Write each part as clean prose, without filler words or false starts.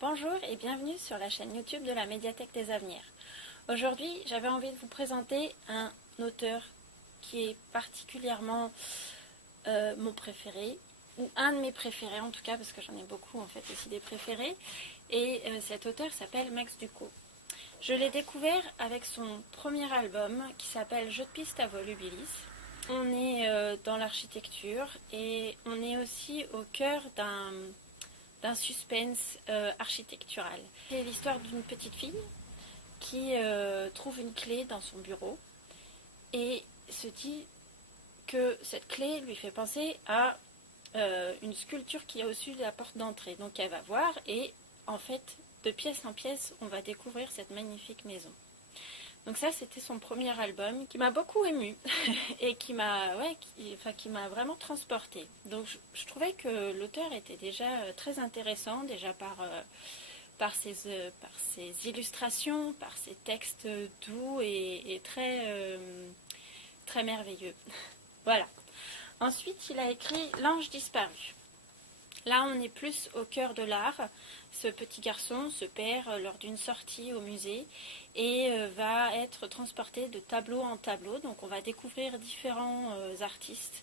Bonjour et bienvenue sur la chaîne YouTube de la Médiathèque des Avenirs. Aujourd'hui, j'avais envie de vous présenter un auteur qui est particulièrement mon préféré, ou un de mes préférés en tout cas, parce que j'en ai beaucoup en fait aussi des préférés. Et cet auteur s'appelle Max Ducot. Je l'ai découvert avec son premier album qui s'appelle Jeux de piste à volubilis. On est dans l'architecture et on est aussi au cœur d'un suspense architectural. C'est l'histoire d'une petite fille qui trouve une clé dans son bureau et se dit que cette clé lui fait penser à une sculpture qui a au-dessus de la porte d'entrée. Donc elle va voir et en fait, de pièce en pièce, on va découvrir cette magnifique maison. Donc ça, c'était son premier album qui m'a beaucoup émue et qui m'a vraiment transportée. Donc je trouvais que l'auteur était déjà très intéressant, déjà par ses illustrations, par ses textes doux et très merveilleux. Voilà. Ensuite, il a écrit L'ange disparu. Là, on est plus au cœur de l'art. Ce petit garçon se perd lors d'une sortie au musée et va être transporté de tableau en tableau. Donc on va découvrir différents artistes.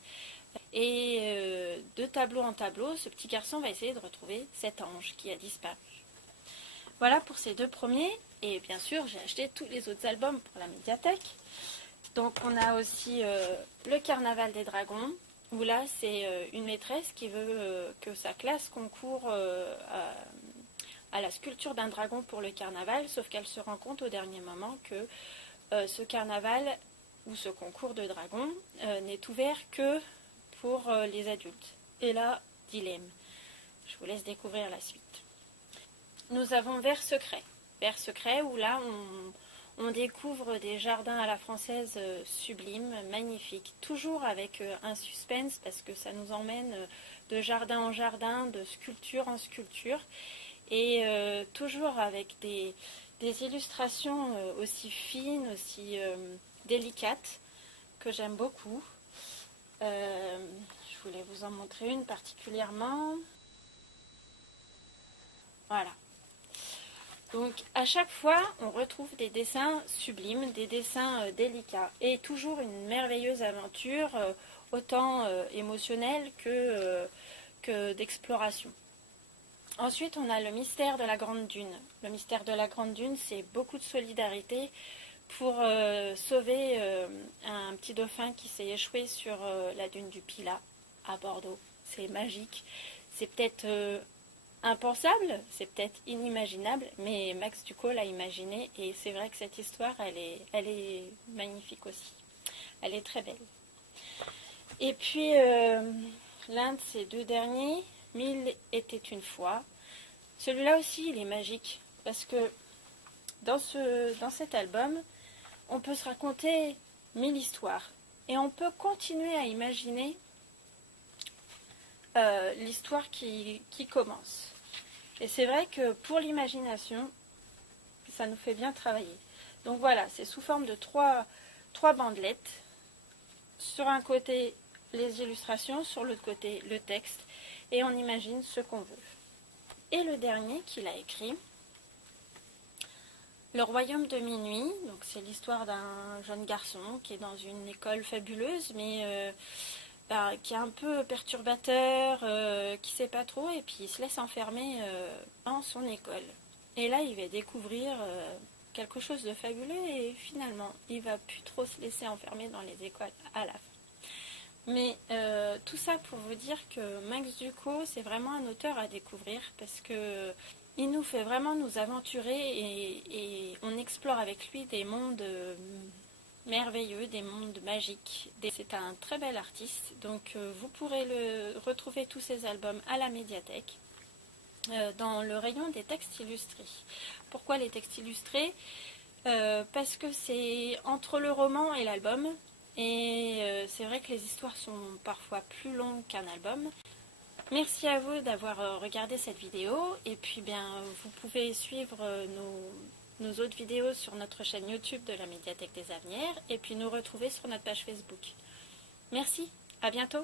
Et de tableau en tableau, ce petit garçon va essayer de retrouver cet ange qui a disparu. Voilà pour ces deux premiers. Et bien sûr, j'ai acheté tous les autres albums pour la médiathèque. Donc on a aussi Le Carnaval des Dragons, où là c'est une maîtresse qui veut que sa classe concourt à la sculpture d'un dragon pour le carnaval, sauf qu'elle se rend compte au dernier moment que ce carnaval ou ce concours de dragons n'est ouvert que pour les adultes. Et là, dilemme. Je vous laisse découvrir la suite. Nous avons Vers secret. Vers secret où là on découvre des jardins à la française sublimes, magnifiques, toujours avec un suspense parce que ça nous emmène de jardin en jardin, de sculpture en sculpture et toujours avec des illustrations aussi fines, aussi délicates que j'aime beaucoup. Je voulais vous en montrer une particulièrement. Voilà. Donc à chaque fois, on retrouve des dessins sublimes, des dessins délicats et toujours une merveilleuse aventure, autant émotionnelle que d'exploration. Ensuite, on a le mystère de la Grande Dune. Le mystère de la Grande Dune, c'est beaucoup de solidarité pour sauver un petit dauphin qui s'est échoué sur la dune du Pilat à Bordeaux. C'est magique. C'est peut-être impensable, c'est peut-être inimaginable, mais Max Ducot l'a imaginé et c'est vrai que cette histoire, elle est magnifique aussi. Elle est très belle. Et puis, l'un de ces deux derniers, Mille était une fois. Celui-là aussi, il est magique parce que dans cet album, on peut se raconter 1000 histoires et on peut continuer à imaginer l'histoire qui commence. Et c'est vrai que pour l'imagination, ça nous fait bien travailler. Donc voilà, c'est sous forme de trois bandelettes. Sur un côté, les illustrations, sur l'autre côté, le texte. Et on imagine ce qu'on veut. Et le dernier qu'il a écrit, Le Royaume de minuit. Donc c'est l'histoire d'un jeune garçon qui est dans une école fabuleuse, mais qui est un peu perturbateur, qui sait pas trop, et puis il se laisse enfermer dans son école. Et là, il va découvrir quelque chose de fabuleux, et finalement, il va plus trop se laisser enfermer dans les écoles à la fin. Mais tout ça pour vous dire que Max Ducot, c'est vraiment un auteur à découvrir, parce que il nous fait vraiment nous aventurer, et on explore avec lui des mondes merveilleux, des mondes magiques. C'est un très bel artiste, donc vous pourrez retrouver tous ses albums à la médiathèque dans le rayon des textes illustrés. Pourquoi les textes illustrés? Parce que c'est entre le roman et l'album, et c'est vrai que les histoires sont parfois plus longues qu'un album. Merci à vous d'avoir regardé cette vidéo, et puis vous pouvez suivre nos autres vidéos sur notre chaîne YouTube de la Médiathèque des Avenirs et puis nous retrouver sur notre page Facebook. Merci, à bientôt.